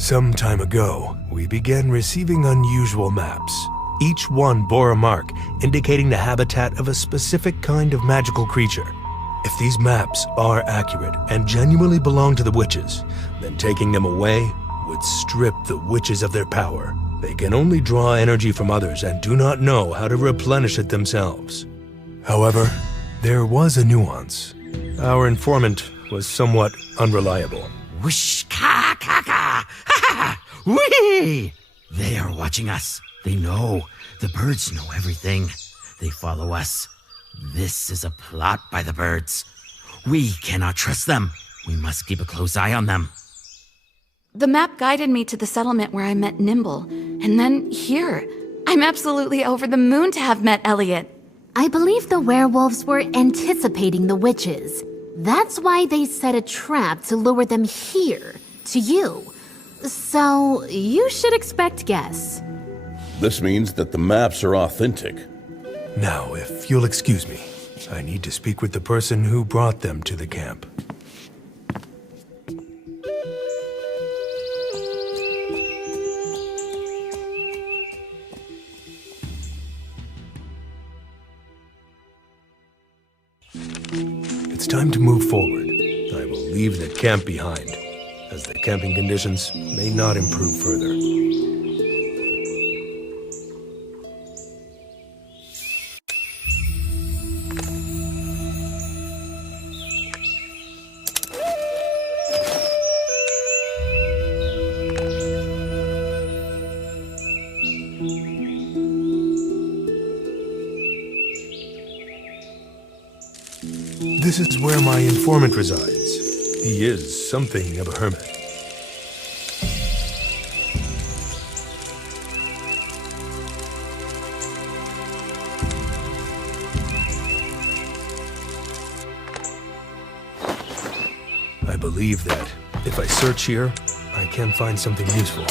Some time ago, we began receiving unusual maps. Each one bore a mark indicating the habitat of a specific kind of magical creature. If these maps are accurate and genuinely belong to the witches, then taking them away would strip the witches of their power. They can only draw energy from others and do not know how to replenish it themselves. However, there was a nuance. Our informant was somewhat unreliable. Whoosh, ka, ka, ka, ha, ha, whee! They are watching us. They know. The birds know everything. They follow us. This is a plot by the birds. We cannot trust them. We must keep a close eye on them. The map guided me to the settlement where I met Nimble, and then here. I'm absolutely over the moon to have met Elliot. I believe the werewolves were anticipating the witches. That's why they set a trap to lure them here, to you. So, you should expect guests. This means that the maps are authentic. Now, if you'll excuse me, I need to speak with the person who brought them to the camp. It's time to move forward. I will leave the camp behind, as the camping conditions may not improve further. This is where my informant resides. He is something of a hermit. I believe that if I search here, I can find something useful.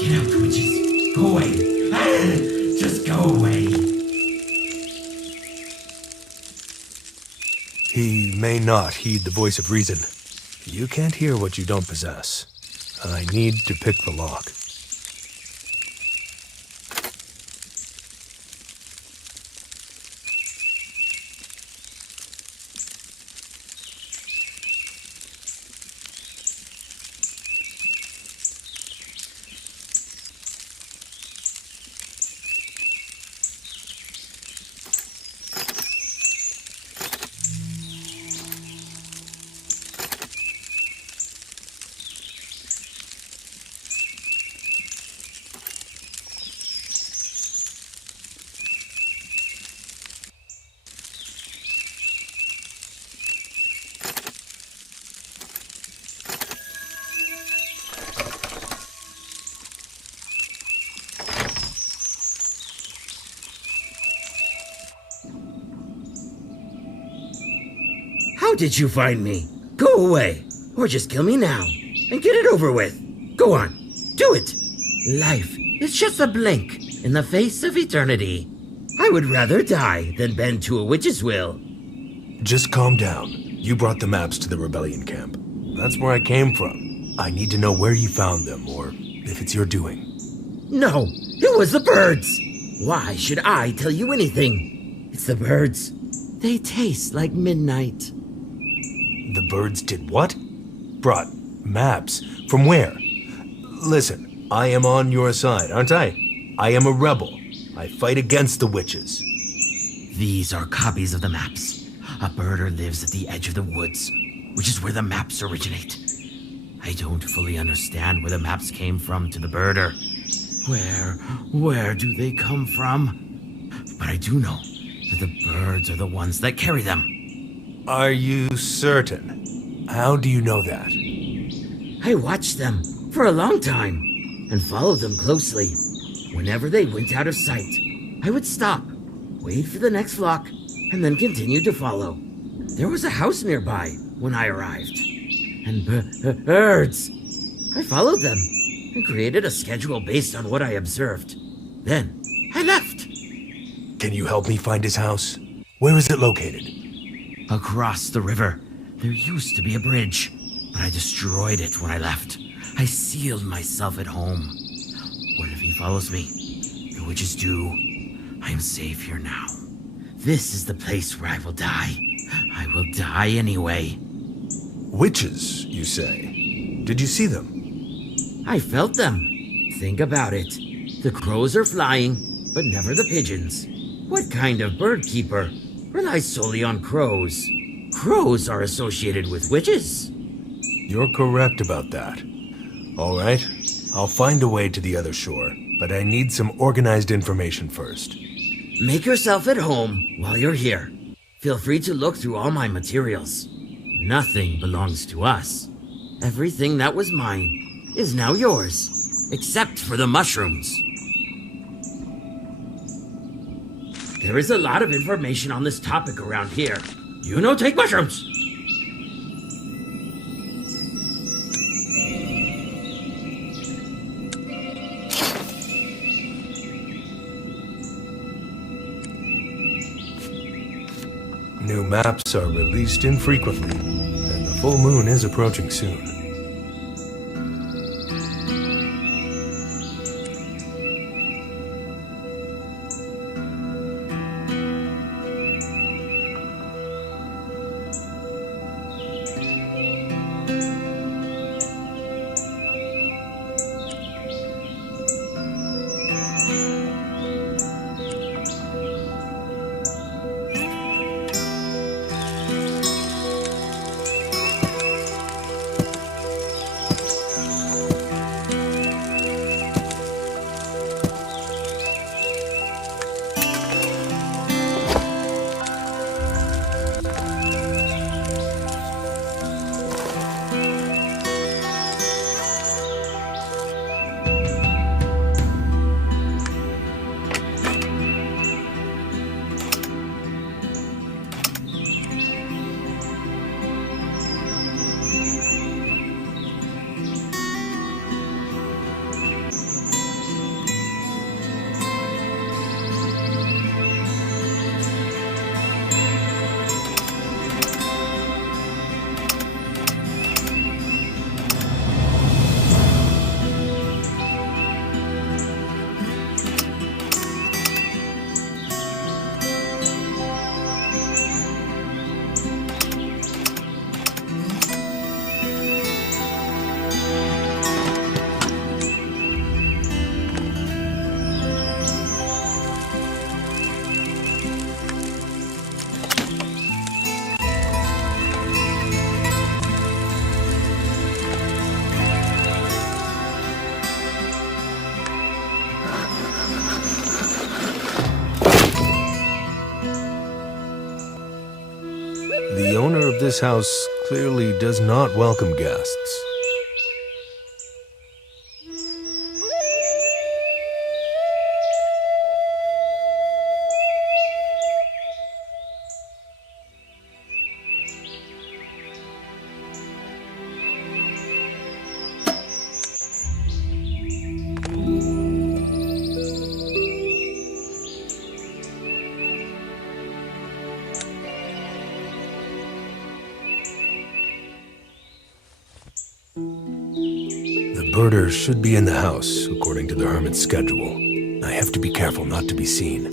Get out, witches. Go away. Just go away. He may not heed the voice of reason. You can't hear what you don't possess. I need to pick the lock. did you find me? Go away, or just kill me now, and get it over with. Go on, do it. Life is just a blink in the face of eternity. I would rather die than bend to a witch's will. Just calm down. You brought the maps to the rebellion camp. That's where I came from. I need to know where you found them, or if it's your doing. No, it was the birds. Why should I tell you anything? It's the birds. They taste like midnight. The birds did what? Brought maps? From where? Listen, I am on your side, aren't I? I am a rebel. I fight against the witches. These are copies of the maps. A birder lives at the edge of the woods, which is where the maps originate. I don't fully understand where the maps came from to the birder. Where do they come from? But I do know that the birds are the ones that carry them. Are you certain? How do you know that? I watched them for a long time and followed them closely. Whenever they went out of sight, I would stop, wait for the next flock, and then continue to follow. There was a house nearby when I arrived. And birds. I followed them and created a schedule based on what I observed. Then I left. Can you help me find his house? Where is it located? Across the river, there used to be a bridge, but I destroyed it when I left. I sealed myself at home. What if he follows me? The witches do. I am safe here now. This is the place where I will die. I will die anyway. Witches, you say? Did you see them? I felt them. Think about it. The crows are flying, but never the pigeons. What kind of bird keeper relies solely on crows? Crows are associated with witches. You're correct about that. All right, I'll find a way to the other shore, but I need some organized information first. Make yourself at home while you're here. Feel free to look through all my materials. Nothing belongs to us. Everything that was mine is now yours, except for the mushrooms. There is a lot of information on this topic around here. You know, take mushrooms! New maps are released infrequently, and the full moon is approaching soon. The owner of this house clearly does not welcome guests. birder should be in the house, according to the hermit's schedule. I have to be careful not to be seen.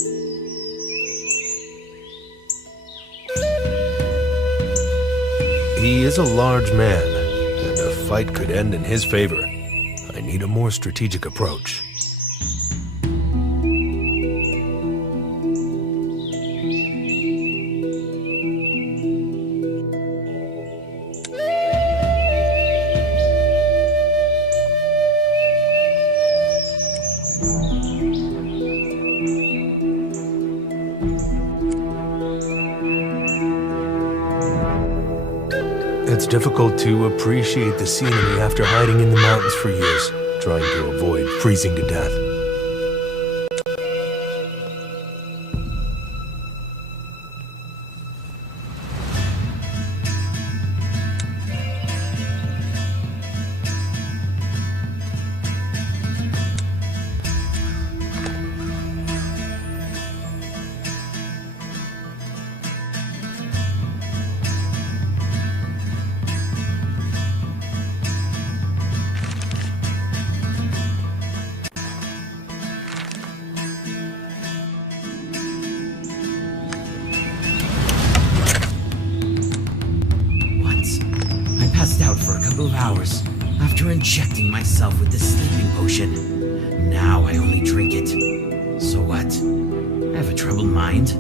He is a large man, and a fight could end in his favor. I need a more strategic approach. It's difficult to appreciate the scenery after hiding in the mountains for years, trying to avoid freezing to death. Out for a couple of hours after injecting myself with this sleeping potion. Now I only drink it. So what? I have a troubled mind.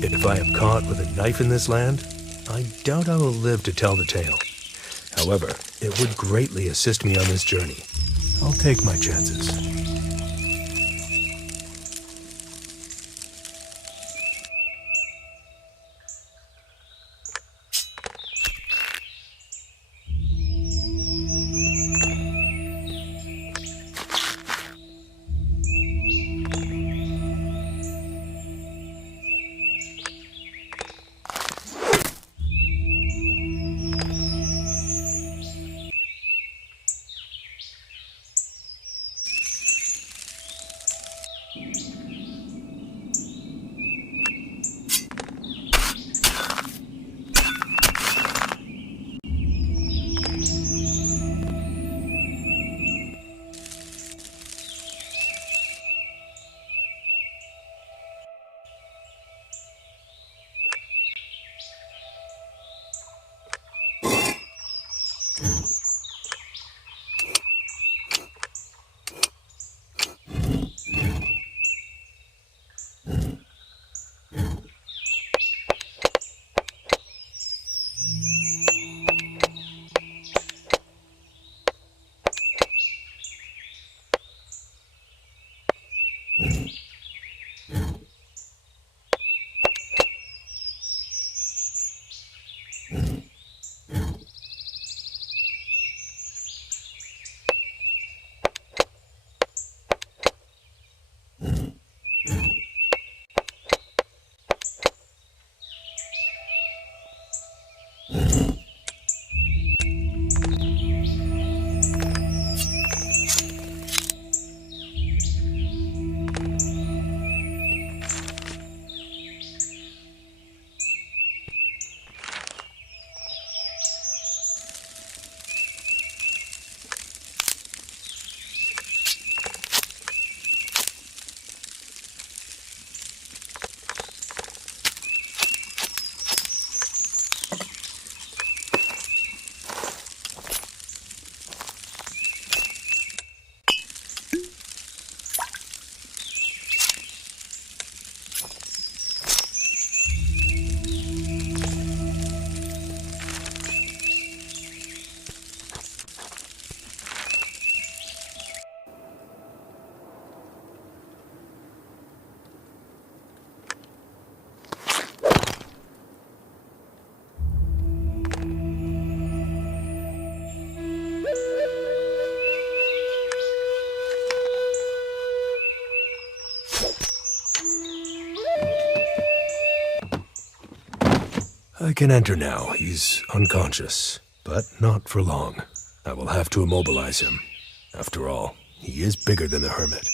If I am caught with a knife in this land, I doubt I will live to tell the tale. However, it would greatly assist me on this journey. I'll take my chances. I can enter now. He's unconscious, but not for long. I will have to immobilize him. After all, he is bigger than the hermit.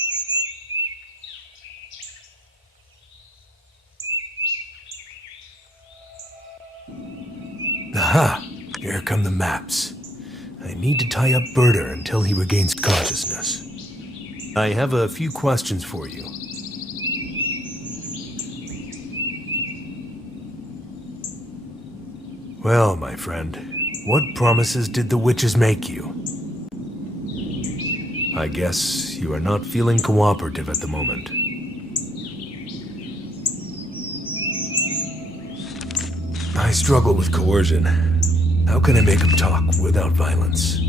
Aha! Here come the maps. I need to tie up Birder until he regains consciousness. I have a few questions for you. Well, my friend, what promises did the witches make you? I guess you are not feeling cooperative at the moment. I struggle with coercion. How can I make him talk without violence?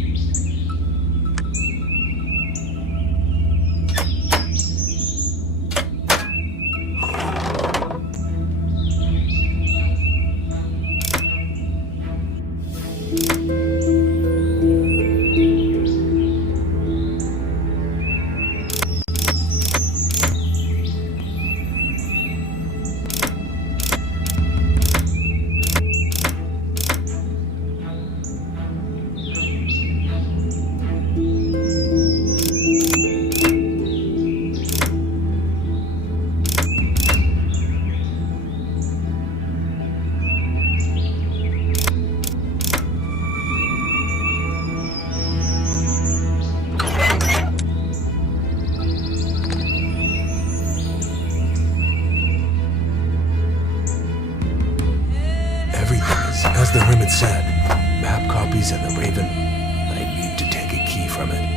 As the hermit said, map copies and the raven, I need to take a key from it.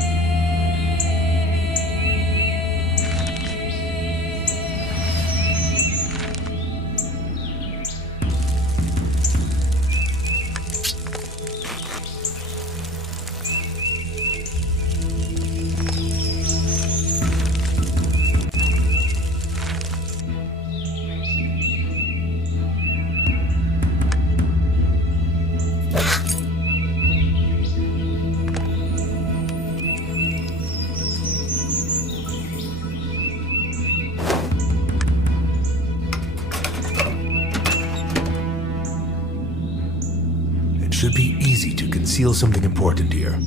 Should be easy to conceal something important here.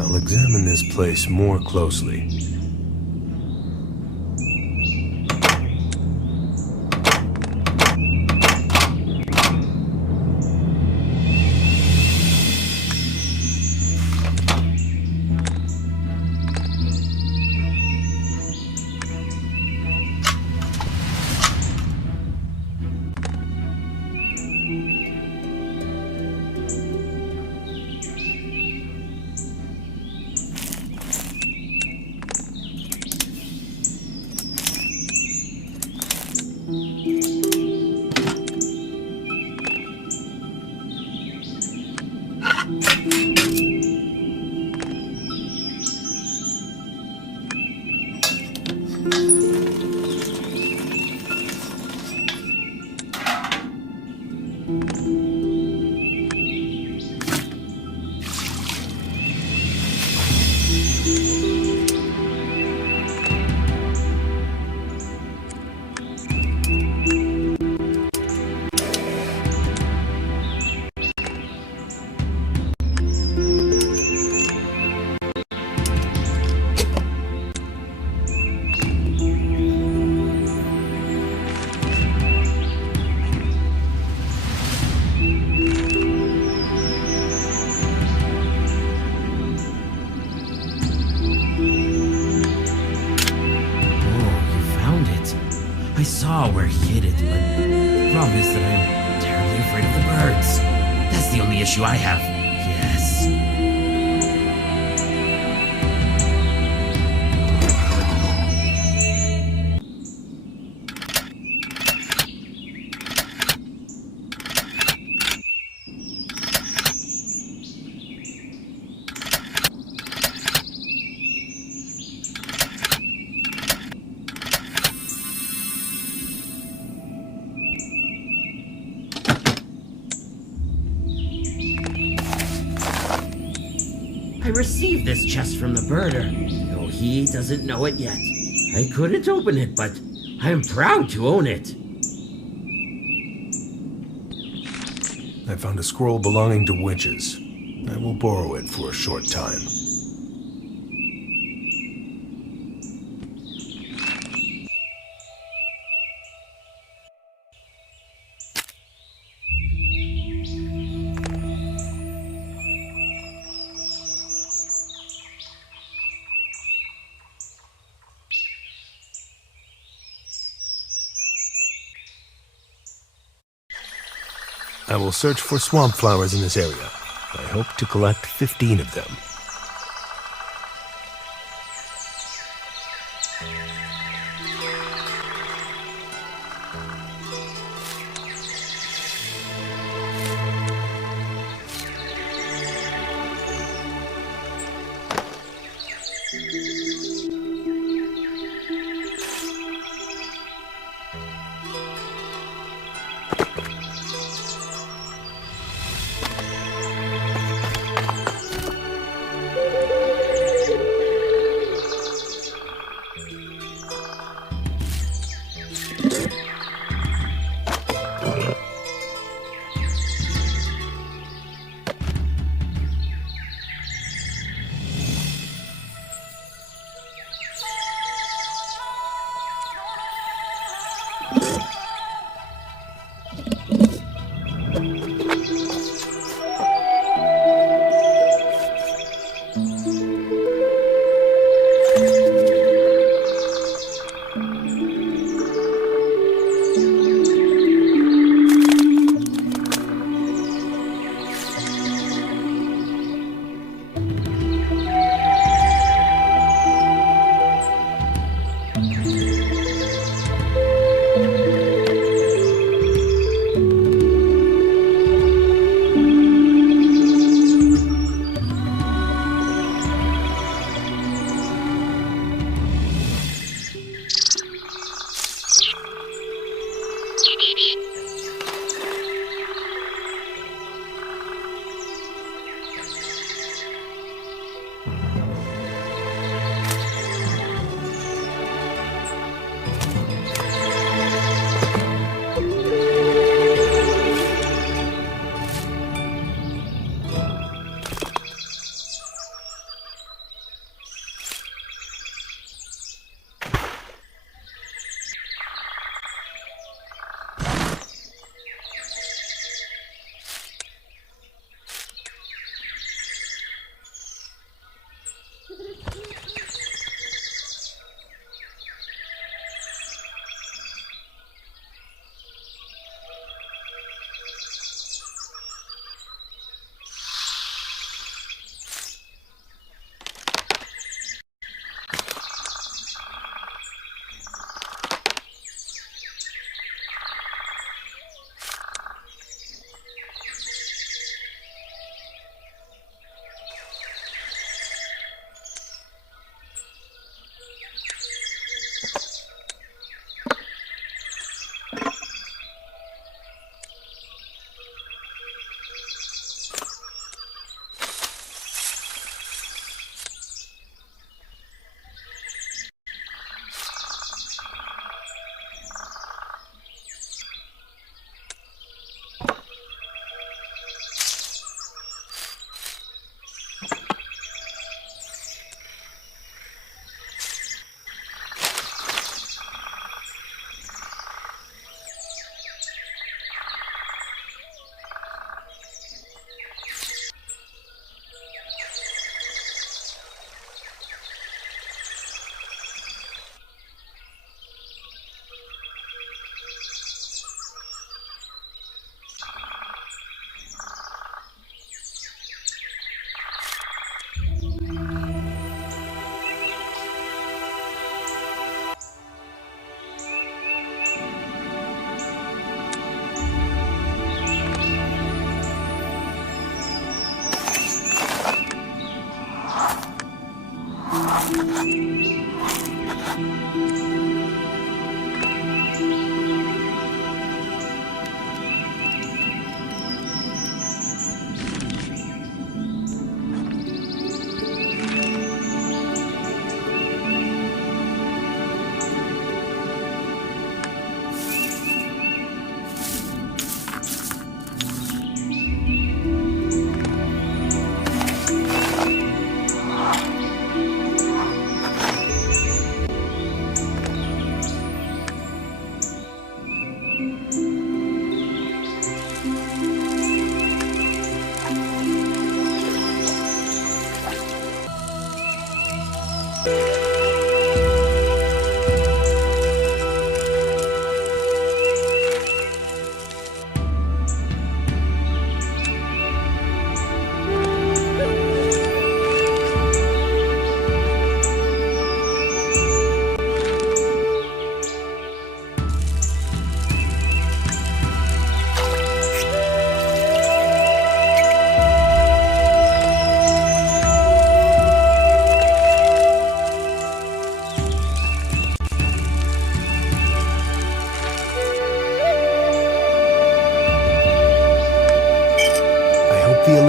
I'll examine this place more closely. I saw where he hid it, but the problem is that I'm terribly afraid of the birds. That's the only issue I have. Yes. I received this chest from the birder, though he doesn't know it yet. I couldn't open it, but I'm proud to own it. I found a scroll belonging to witches. I will borrow it for a short time. I will search for swamp flowers in this area. I hope to collect 15 of them.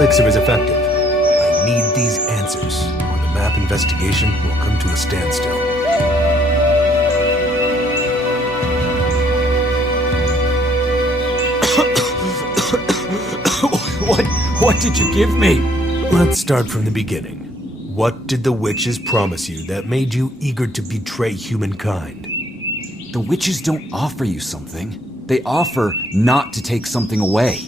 elixir is effective. I need these answers, or the map investigation will come to a standstill. What did you give me? Let's start from the beginning. What did the witches promise you that made you eager to betray humankind? The witches don't offer you something. They offer not to take something away.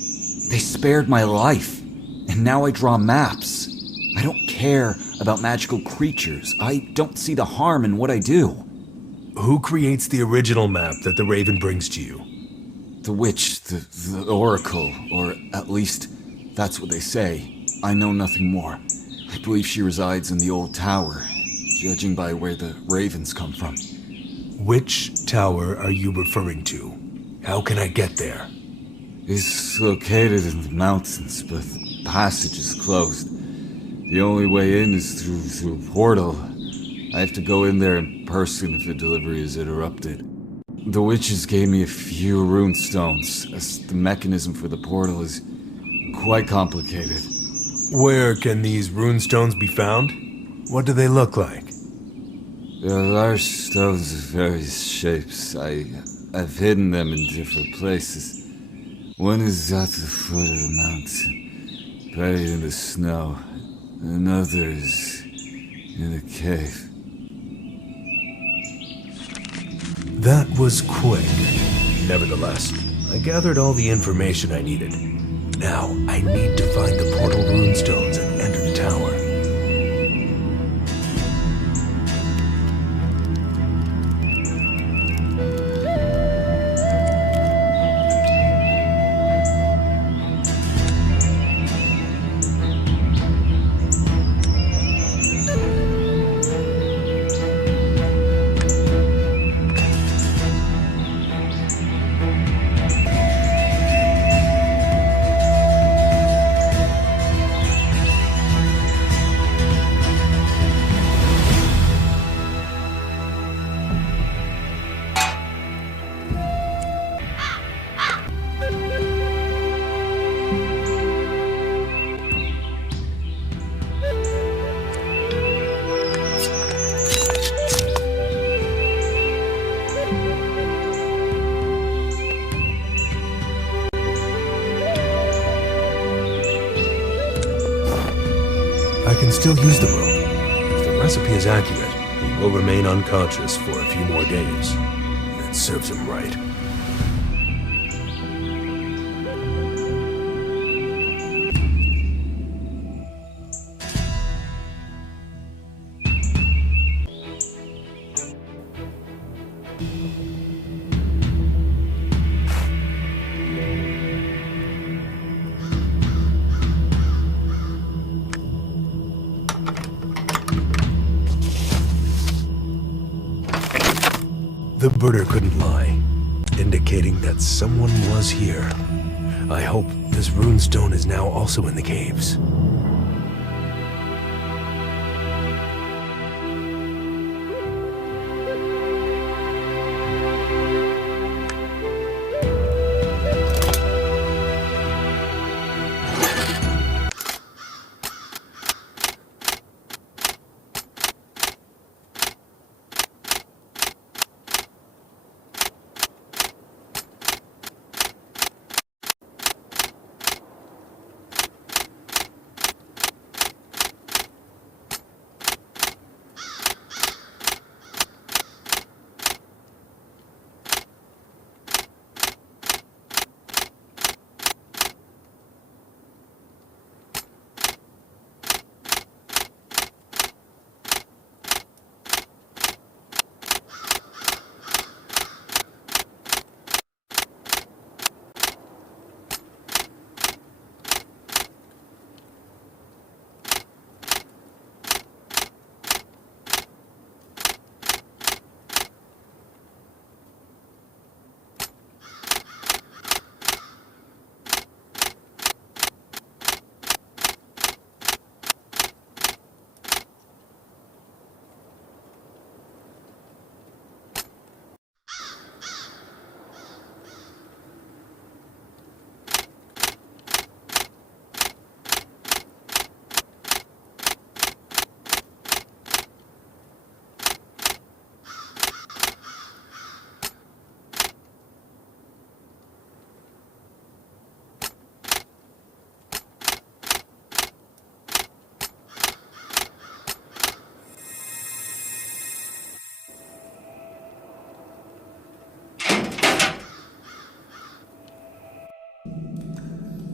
They spared my life, and now I draw maps. I don't care about magical creatures. I don't see the harm in what I do. Who creates the original map that the Raven brings to you? The witch, the oracle, or at least that's what they say. I know nothing more. I believe she resides in the old tower, judging by where the ravens come from. Which tower are you referring to? How can I get there? It's located in the mountains, but the passage is closed. The only way in is through a portal. I have to go in there in person if the delivery is interrupted. The witches gave me a few rune stones, as the mechanism for the portal is quite complicated. Where can these runestones be found? What do they look like? There are large stones of various shapes. I've hidden them in different places. One is at the foot of the mountain, buried in the snow. Another is in a cave. That was quick. Nevertheless, I gathered all the information I needed. Now, I need to find the portal runestones and enter the tower. I can still use the rope. If the recipe is accurate, he will remain unconscious for a few more days. That serves him right. The birder couldn't lie, indicating that someone was here. I hope this runestone is now also in the caves.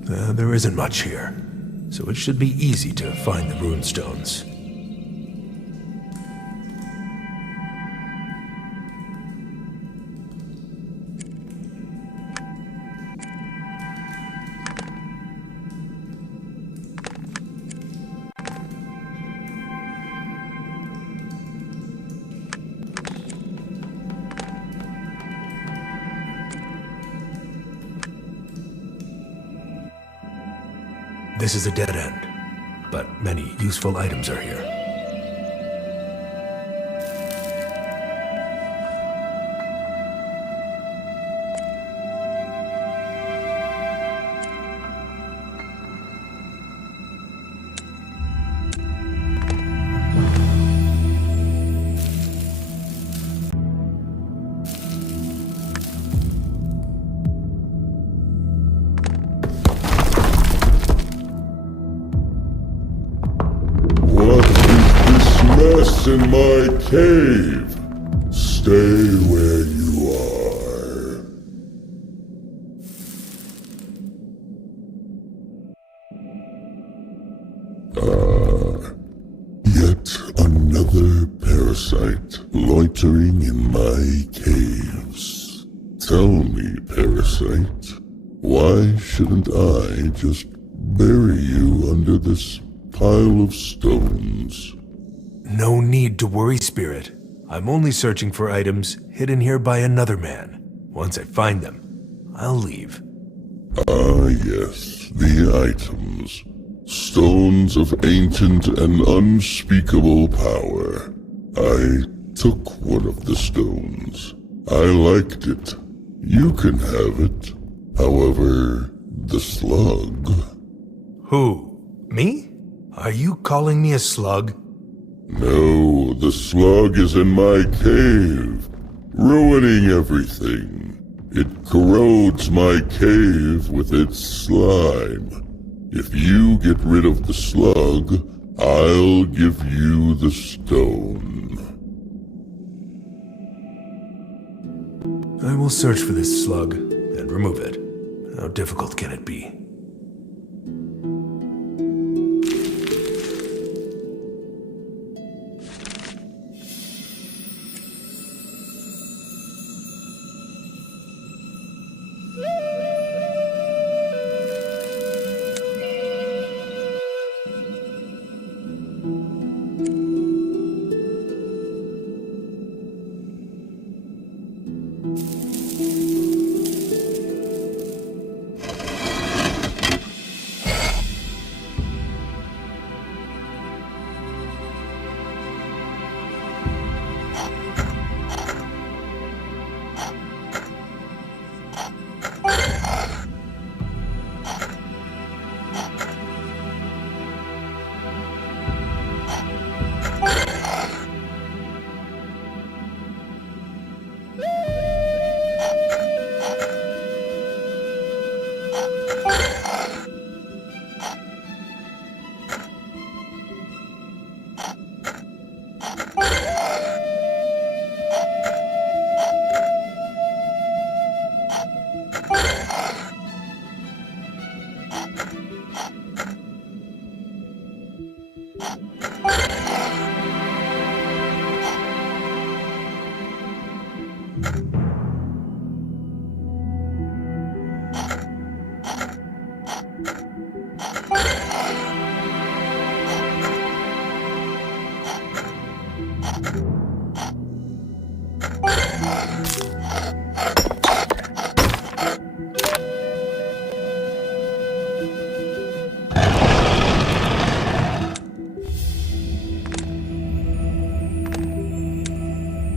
There isn't much here, so it should be easy to find the runestones. This is a dead end, but many useful items are here. In my cave. Stay where you are. Yet another parasite loitering in my caves. Tell me, parasite, why shouldn't I just bury you under this pile of stones? No need to worry, Spirit. I'm only searching for items hidden here by another man. Once I find them, I'll leave. Ah, yes, the items. Stones of ancient and unspeakable power. I took one of the stones. I liked it. You can have it. However, the slug... Who? Me? Are you calling me a slug? No, the slug is in my cave, ruining everything. It corrodes my cave with its slime. If you get rid of the slug, I'll give you the stone. I will search for this slug and remove it. How difficult can it be?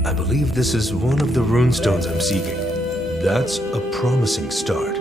I believe this is one of the runestones I'm seeking. That's a promising start.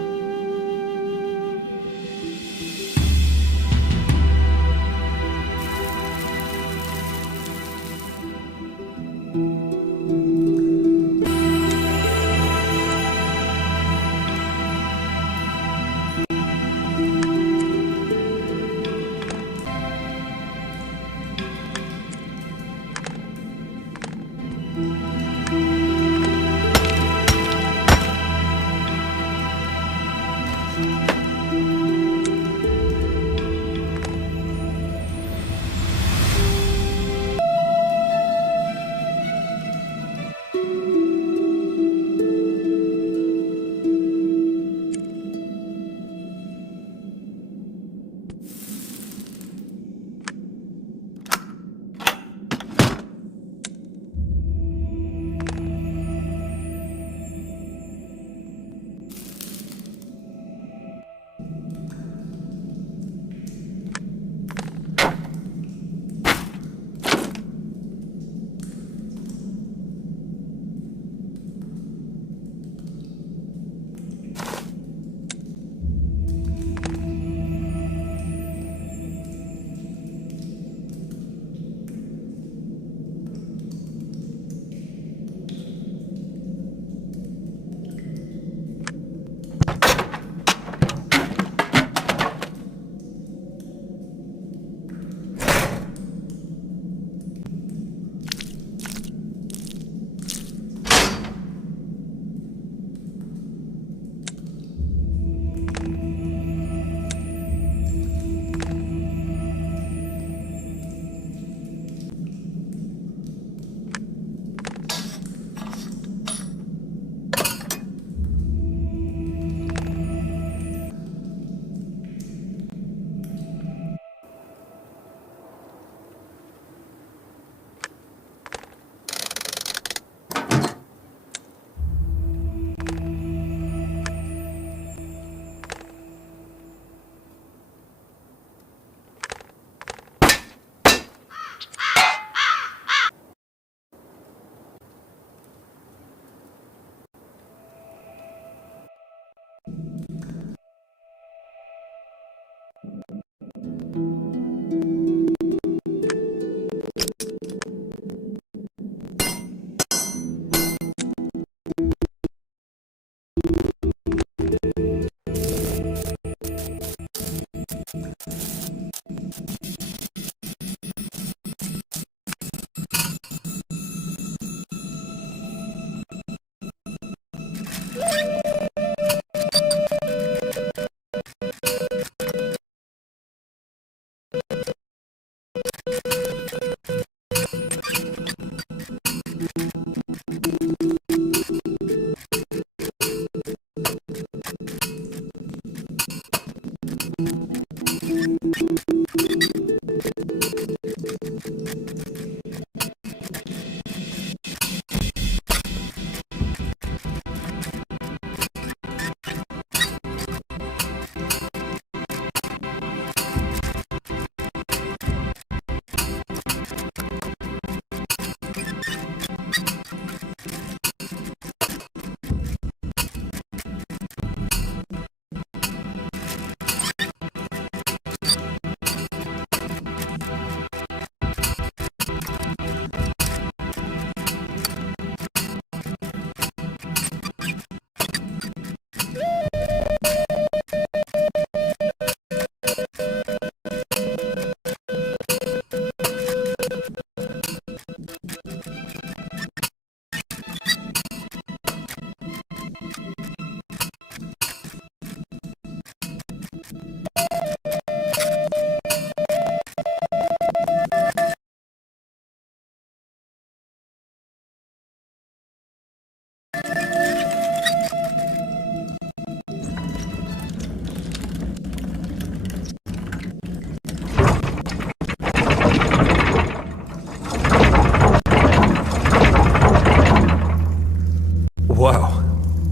Wow,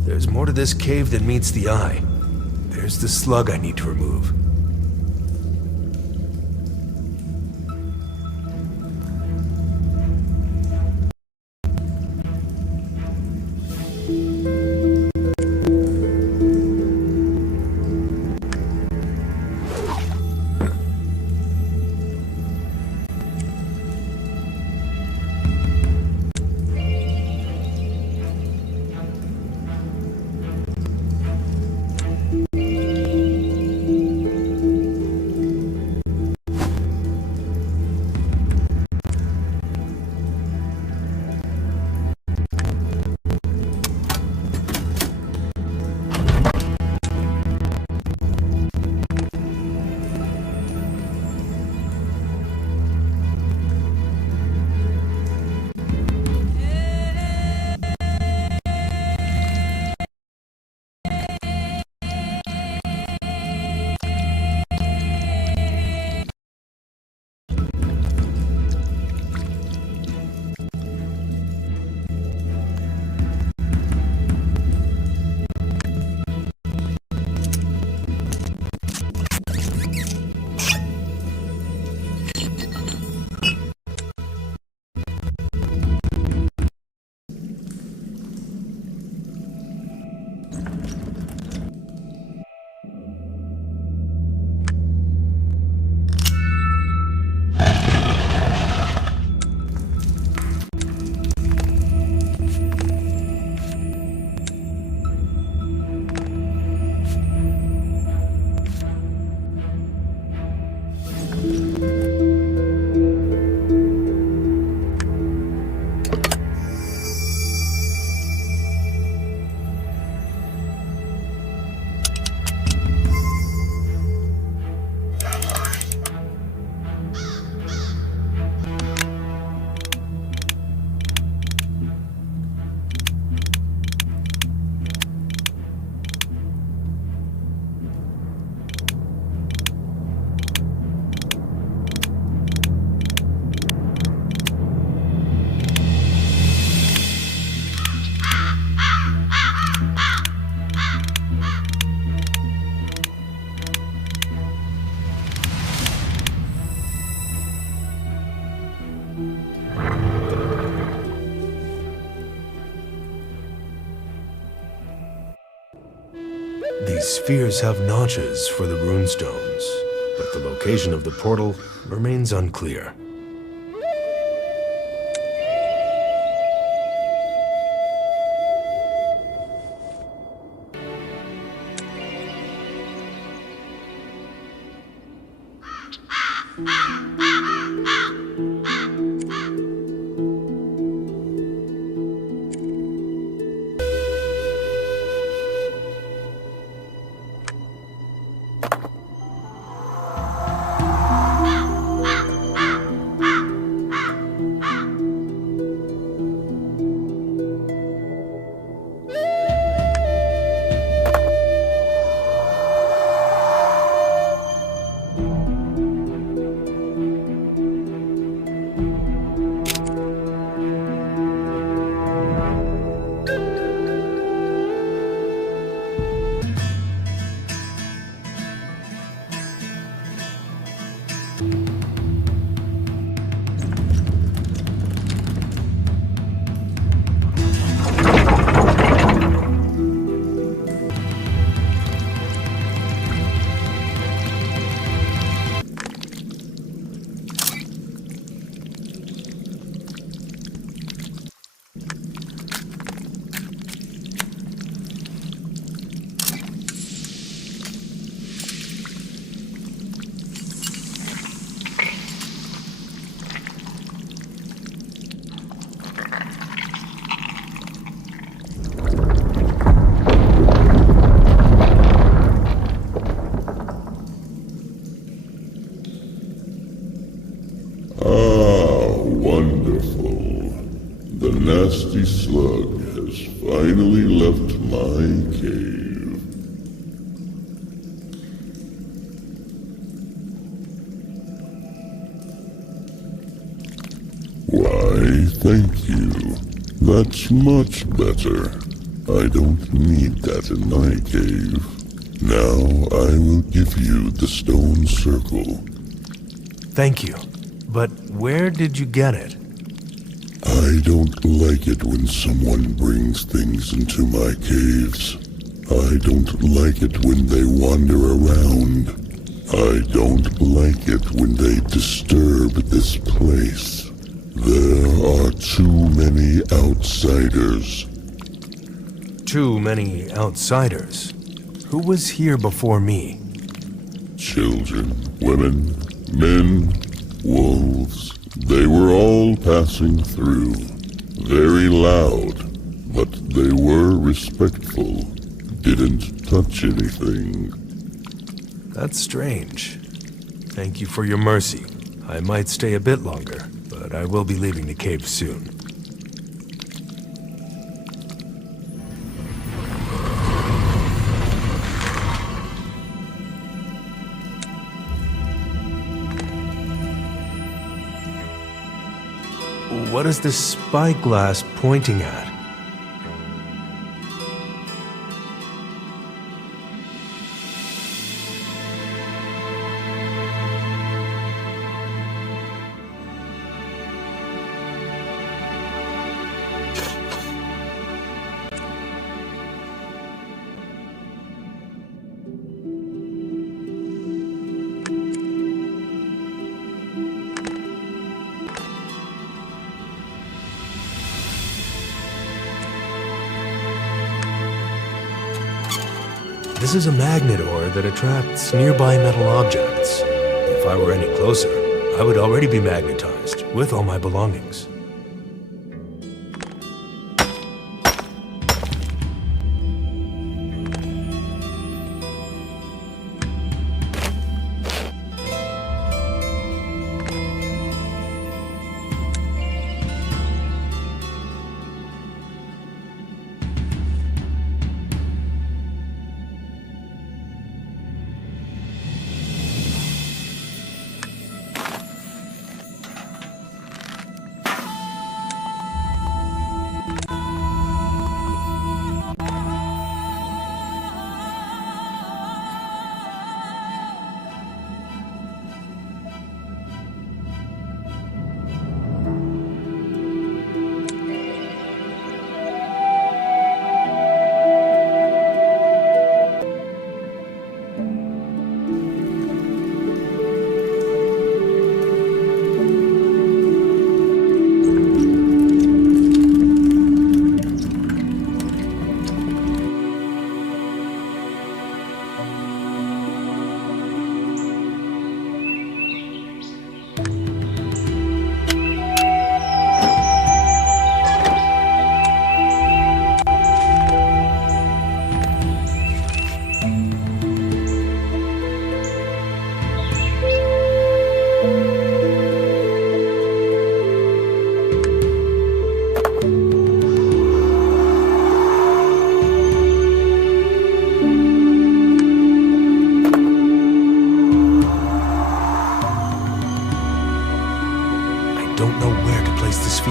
there's more to this cave than meets the eye. There's the slug I need to remove. These spheres have notches for the runestones. but the location of the portal remains unclear. Wonderful. The nasty slug has finally left my cave. Why, thank you. That's much better. I don't need that in my cave. Now I will give you the stone circle. Thank you. But where did you get it? I don't like it when someone brings things into my caves. I don't like it when they wander around. I don't like it when they disturb this place. There are too many outsiders. Too many outsiders. Who was here before me? Children, women, men, wolves. They were all passing through. Very loud, but they were respectful. Didn't touch anything. That's strange. Thank you for your mercy. I might stay a bit longer, but I will be leaving the cave soon. What is this spyglass pointing at? This is a magnet ore that attracts nearby metal objects. If I were any closer, I would already be magnetized with all my belongings.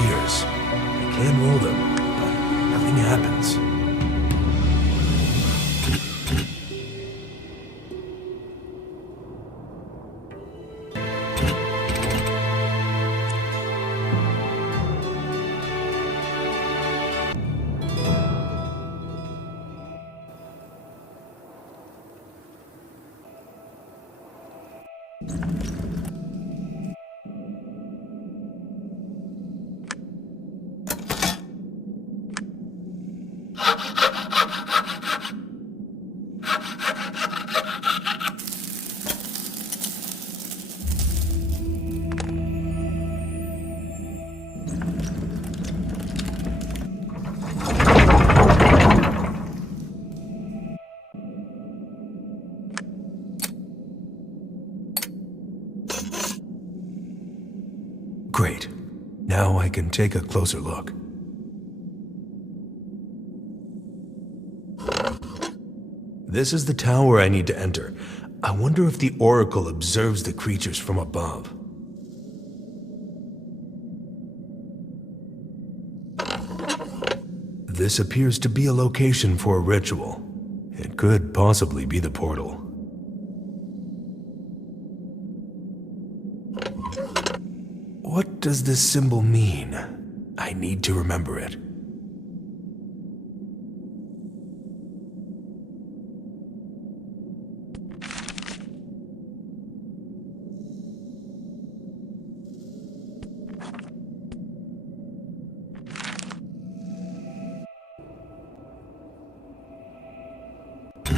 spheres. I can roll them, but nothing happens. Great. Now I can take a closer look. This is the tower I need to enter. I wonder if the Oracle observes the creatures from above. This appears to be a location for a ritual. It could possibly be the portal. What does this symbol mean? I need to remember it.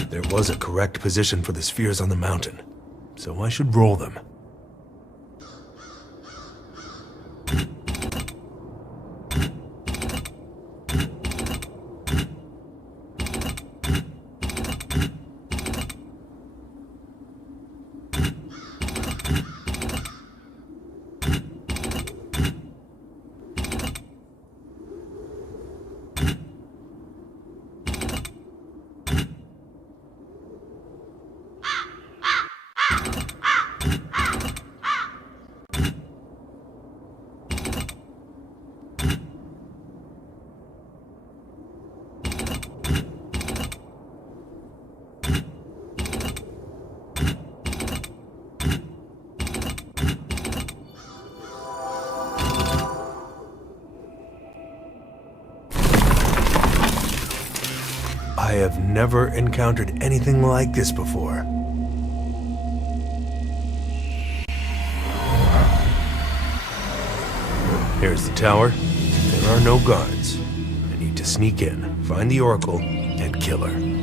There was a correct position for the spheres on the mountain, so I should roll them. I have never encountered anything like this before. Here's the tower. There are no guards. I need to sneak in, find the Oracle, and kill her.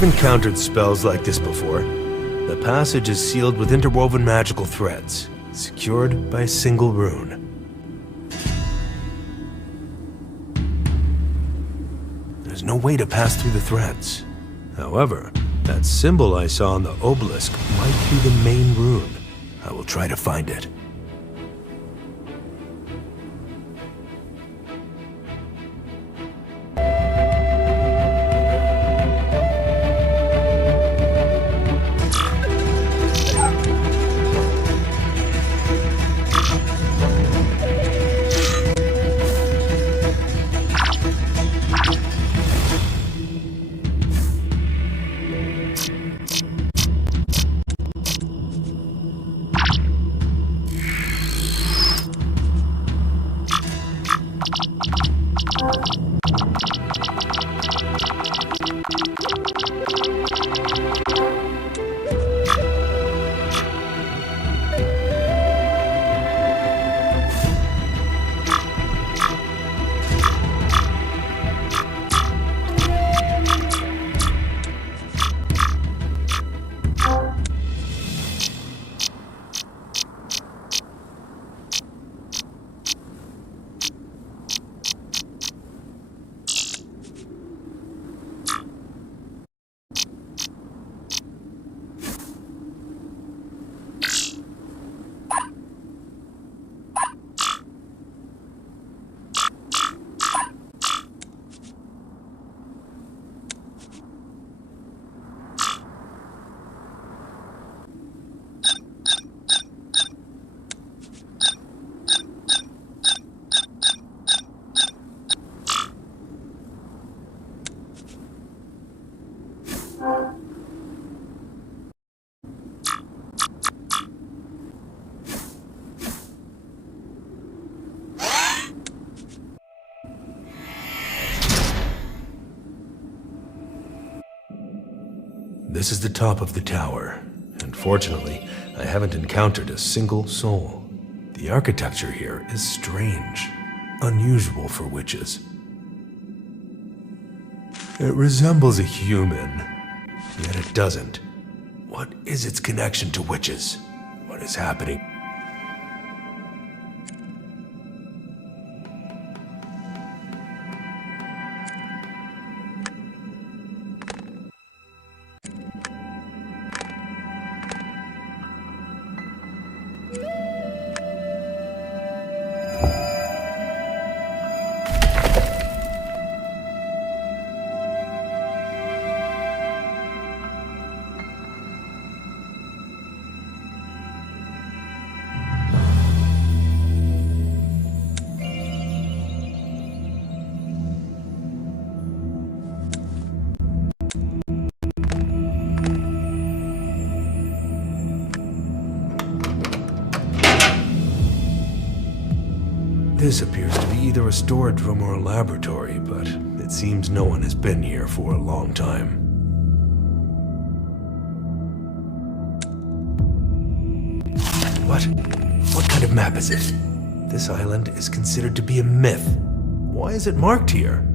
We've encountered spells like this before. The passage is sealed with interwoven magical threads, secured by a single rune. There's no way to pass through the threads. However, that symbol I saw on the obelisk might be the main rune. I will try to find it. This is the top of the tower, and fortunately, I haven't encountered a single soul. The architecture here is strange, unusual for witches. It resembles a human, yet it doesn't. What is its connection to witches? What is happening? This appears to be either a storage room or a laboratory, but it seems no one has been here for a long time. What? What kind of map is it? This island is considered to be a myth. Why is it marked here?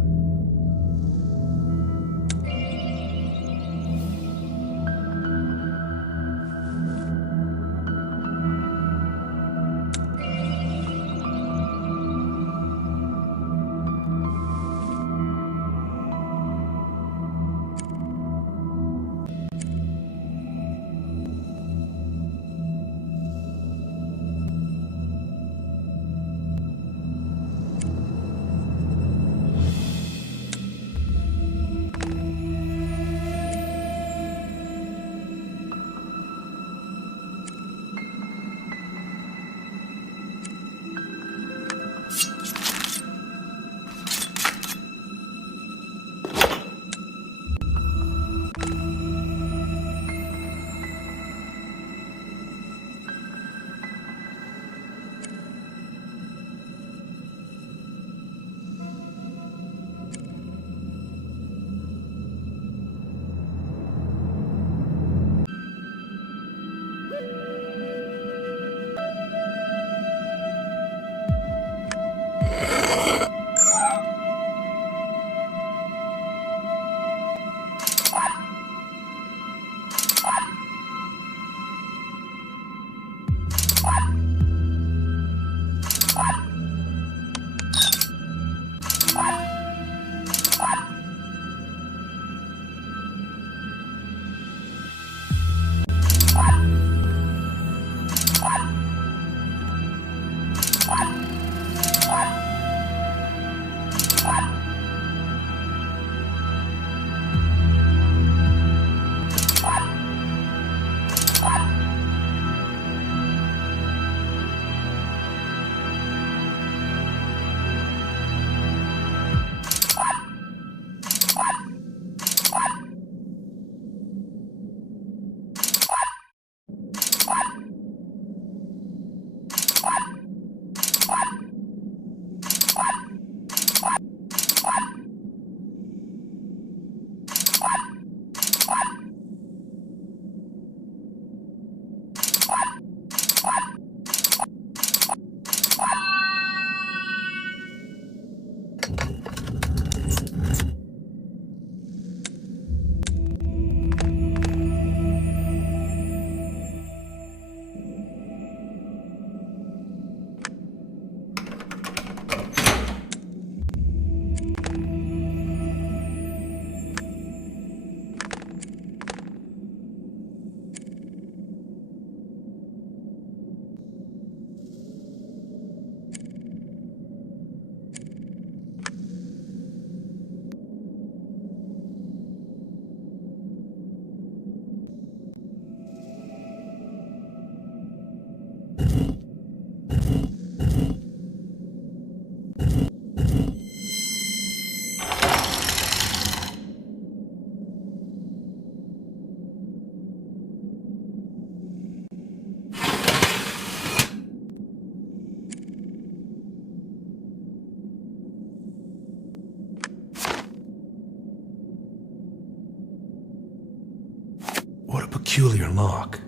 peculiar lock.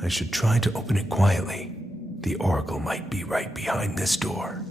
I should try to open it quietly. The Oracle might be right behind this door.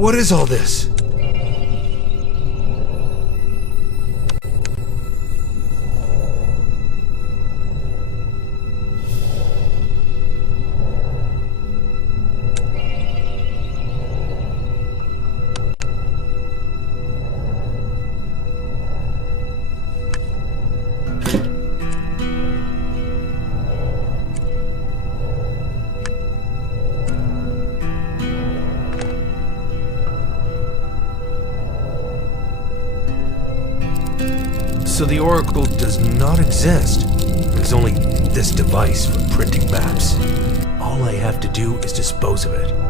What is all this? So the Oracle does not exist. There's only this device for printing maps. All I have to do is dispose of it.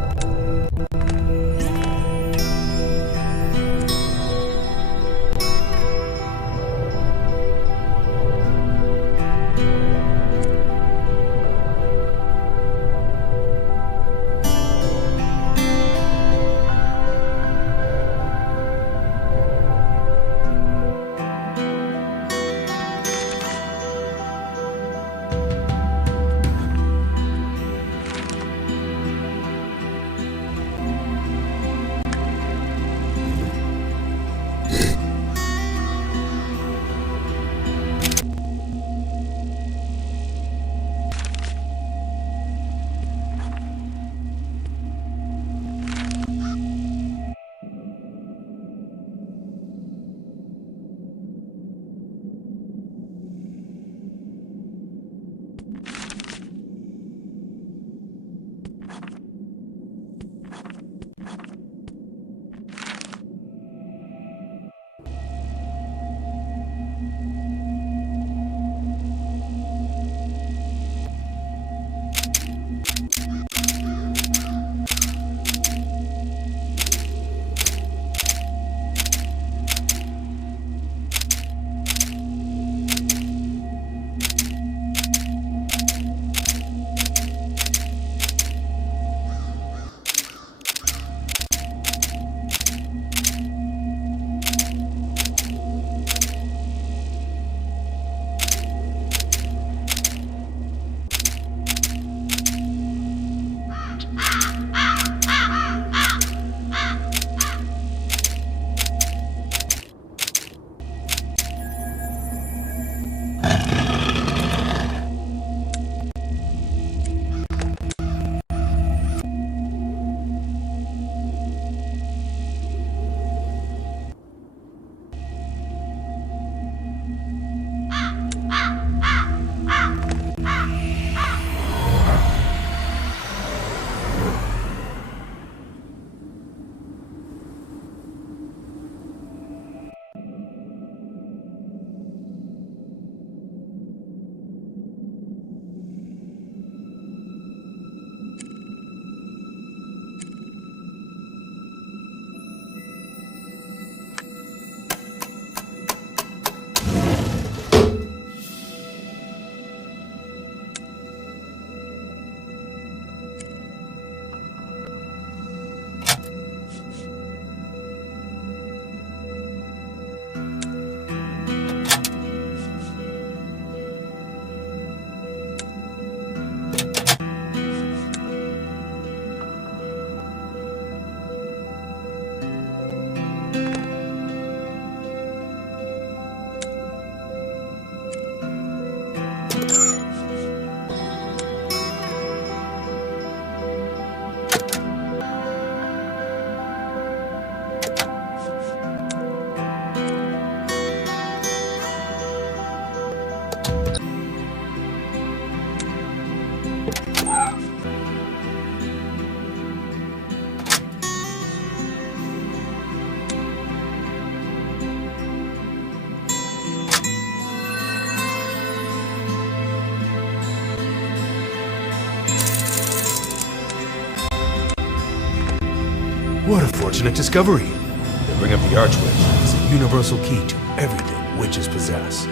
What a fortunate discovery. The Ring of the Archwitch is a universal key to everything witches possess.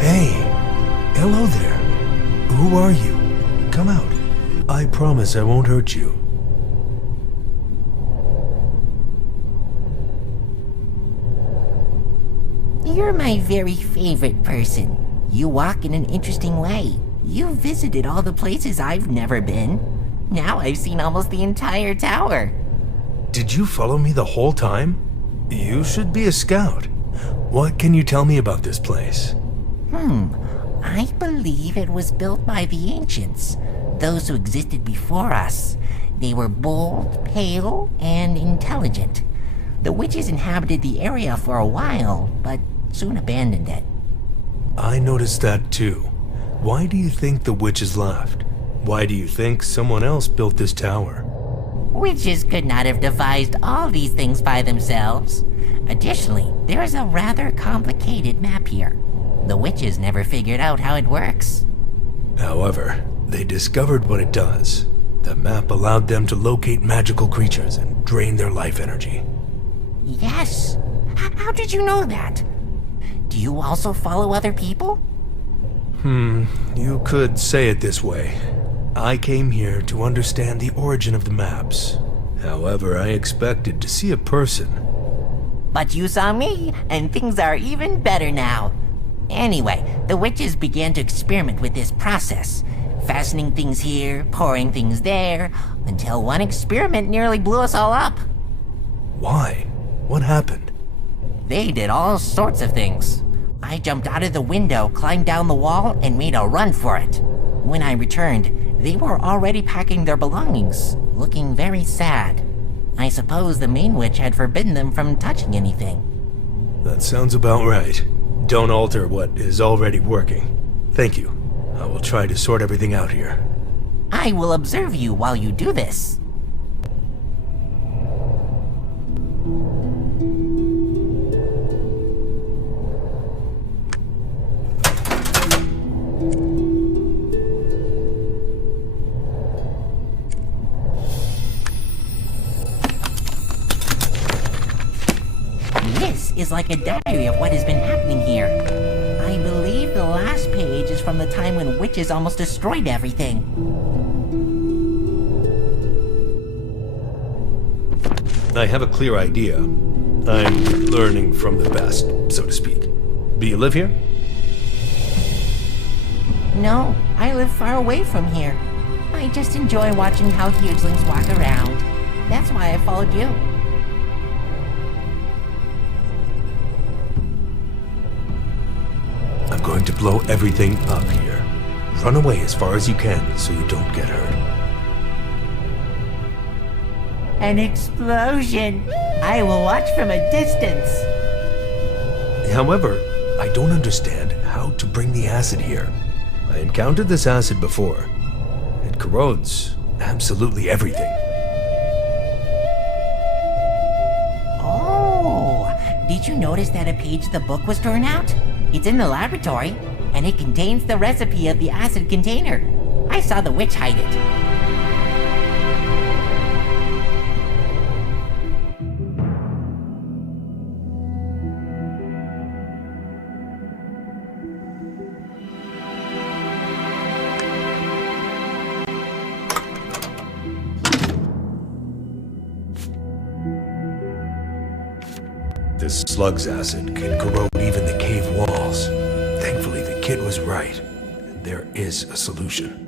Hey, hello there. Who are you? Come out. I promise I won't hurt you. You're my very favorite person. You walk in an interesting way. You visited all the places I've never been. Now I've seen almost the entire tower. Did you follow me the whole time? You should be a scout. What can you tell me about this place? I believe it was built by the ancients, those who existed before us. They were bold, pale, and intelligent. The witches inhabited the area for a while, but soon abandoned it. I noticed that too. Why do you think the witches left? Why do you think someone else built this tower? Witches could not have devised all these things by themselves. Additionally, there is a rather complicated map here. The witches never figured out how it works. However, they discovered what it does. The map allowed them to locate magical creatures and drain their life energy. Yes. How did you know that? Do you also follow other people? You could say it this way. I came here to understand the origin of the maps. However, I expected to see a person. But you saw me, and things are even better now. Anyway, the witches began to experiment with this process, fastening things here, pouring things there, until one experiment nearly blew us all up. Why? What happened? They did all sorts of things. I jumped out of the window, climbed down the wall, and made a run for it. When I returned, they were already packing their belongings, looking very sad. I suppose the main witch had forbidden them from touching anything. That sounds about right. Don't alter what is already working. Thank you. I will try to sort everything out here. I will observe you while you do this. This is like a diary of what has been happening here. I believe the last page is from the time when witches almost destroyed everything. I have a clear idea. I'm learning from the best, so to speak. Do you live here? No, I live far away from here. I just enjoy watching how hugelings walk around. That's why I followed you. I'm going to blow everything up here. Run away as far as you can so you don't get hurt. An explosion! I will watch from a distance. However, I don't understand how to bring the acid here. I encountered this acid before. It corrodes absolutely everything. Oh, did you notice that a page of the book was torn out? It's in the laboratory, and it contains the recipe of the acid container. I saw the witch hide it. This slug's acid can corrode even the cave walls. Thankfully, the kid was right. There is a solution.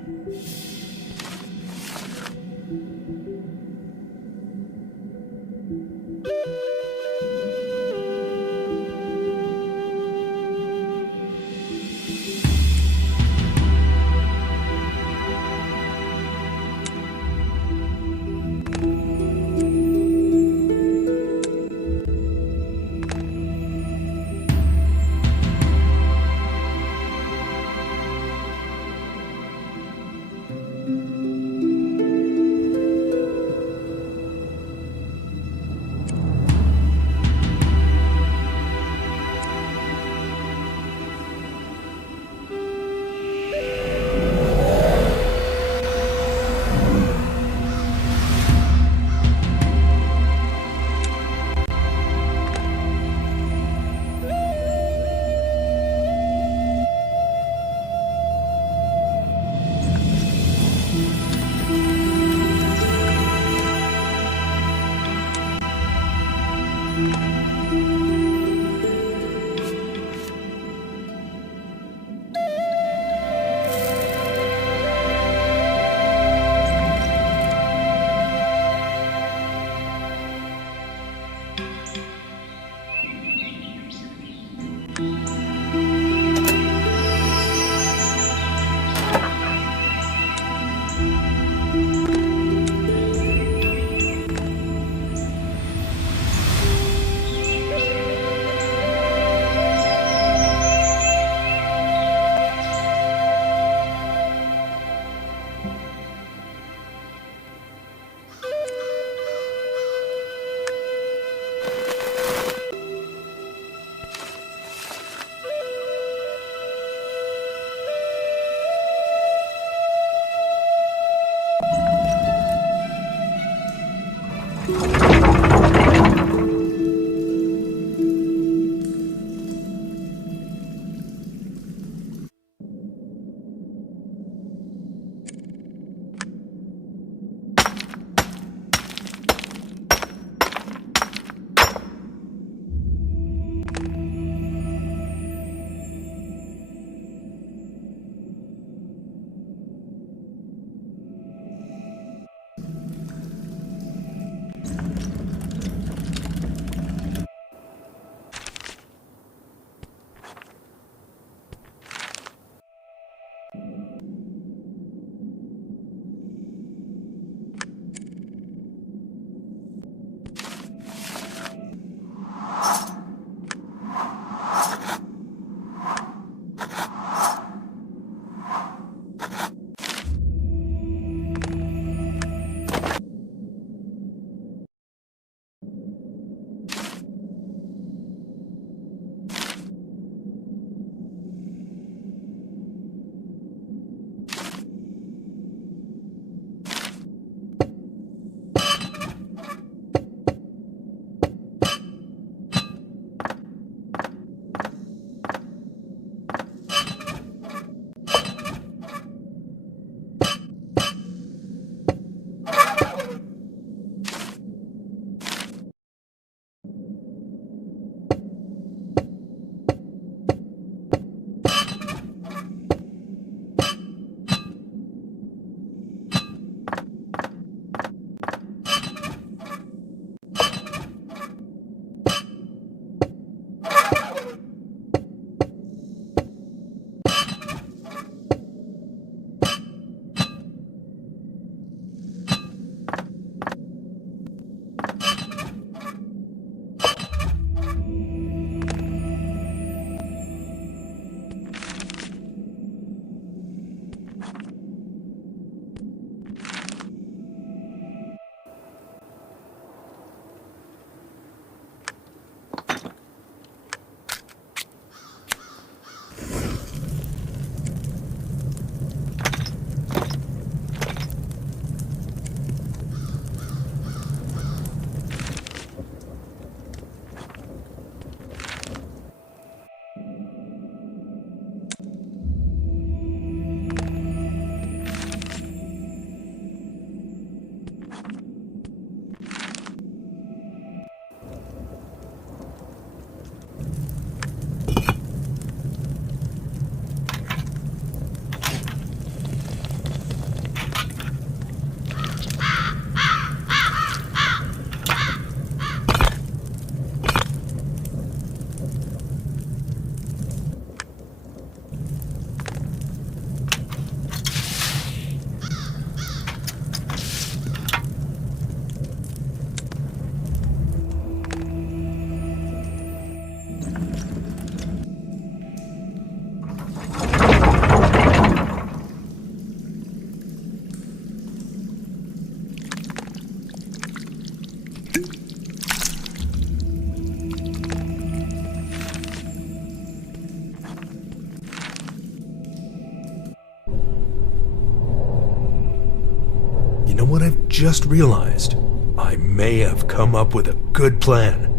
know what I've just realized? I may have come up with a good plan.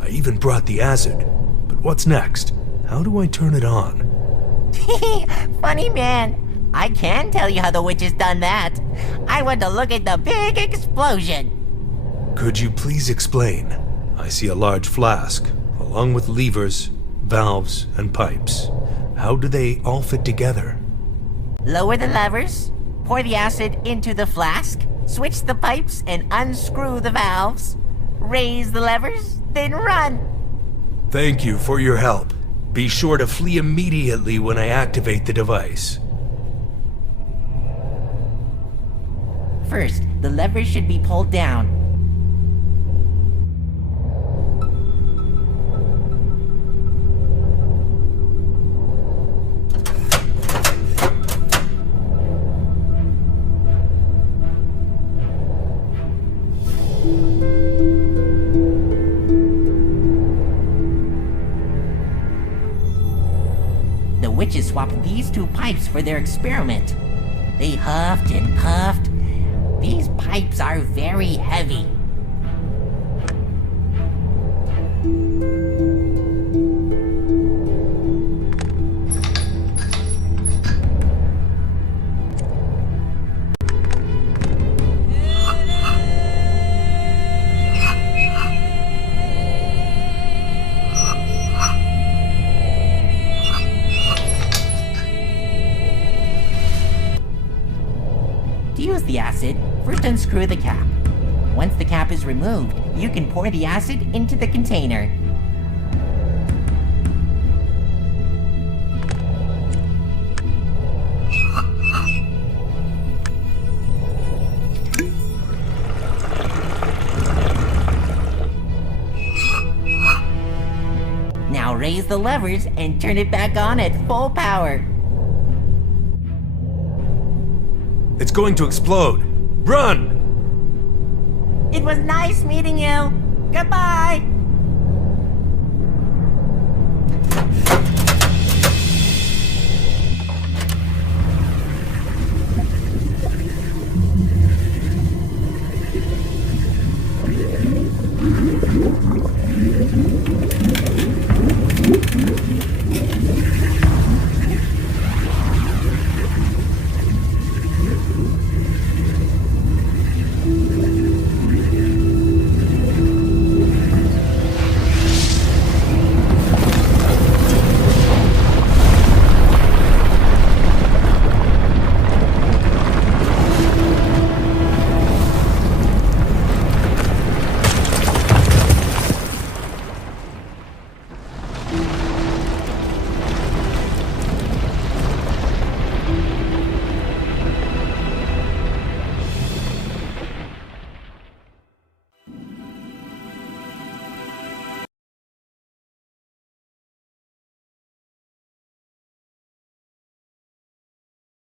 I even brought the acid. But what's next? How do I turn it on? Funny man. I can tell you how the witch has done that. I want to look at the big explosion. Could you please explain? I see a large flask, along with levers, valves, and pipes. How do they all fit together? Lower the levers, pour the acid into the flask, switch the pipes and unscrew the valves. Raise the levers, then run. Thank you for your help. Be sure to flee immediately when I activate the device. First, the levers should be pulled down. The witches swapped these two pipes for their experiment. They huffed and puffed. These pipes are very heavy. To use the acid, first unscrew the cap. Once the cap is removed, you can pour the acid into the container. Now raise the levers and turn it back on at full power. It's going to explode. Run! It was nice meeting you. Goodbye.